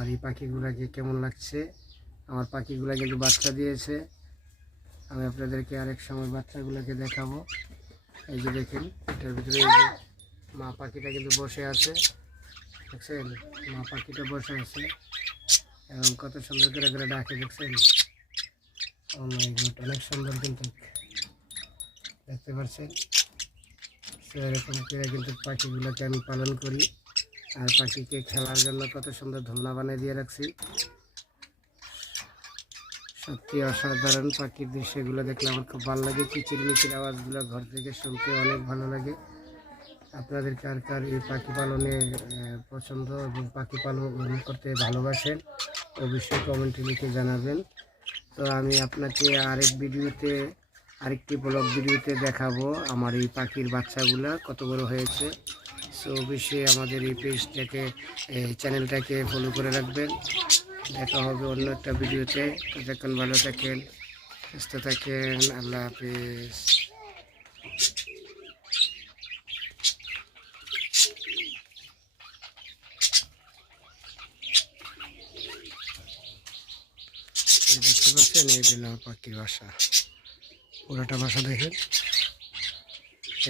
আমার এই পাখিগুলোকে কেমন লাগছে। আমার পাখিগুলো কিন্তু বাচ্চা দিয়েছে। আমি আপনাদেরকে আরেক সময় বাচ্চাগুলোকে দেখাবো। এই যে দেখেন, এটার ভিতরে এই যে মা পাখিটা কিন্তু বসে আছে, দেখছেন? মা পাখিটা বসে আছে এবং কত সুন্দর করে করে ডাকে, দেখছেন? ও মাই গড, অনেক সুন্দর কিন্তু, দেখতে পাচ্ছেন? সেরকম করে কিন্তু পাখিগুলোকে আমি পালন করি। আর পাখিকে খেলার জন্য কত সুন্দর দোলনা বানিয়ে দিয়ে রাখছি। সত্যি অসাধারণ পাখির দৃশ্যগুলো দেখলে আমার খুব ভালো লাগে। কিচিরমিচির আওয়াজগুলো ঘর থেকে শুনতে অনেক ভালো লাগে। আপনাদের কার কার এই পাখি পালনে পছন্দ এবং পাখি পালন করতে ভালোবাসেন অবশ্যই কমেন্টে লিখে জানাবেন। তো আমি আপনাকে আরেকটি ব্লগ ভিডিওতে দেখাবো আমার এই পাখির বাচ্চাগুলা কত বড় হয়েছে। সো অবশ্যই আমাদের এই পেজটাকে, চ্যানেলটাকে ফলো করে রাখবেন। দেখা হবে অন্য একটা ভিডিওতে। ততক্ষণ ভালো থাকেন, সুস্থ থাকেন, আল্লাহ হাফিজ। দেখতে পাচ্ছেন, এই দিন আমার পাখির বাসা, পুরোটা বাসা দেখেন।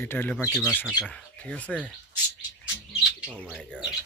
এটা হলো পাখির বাসাটা, ঠিক আছে? ও মাই গড।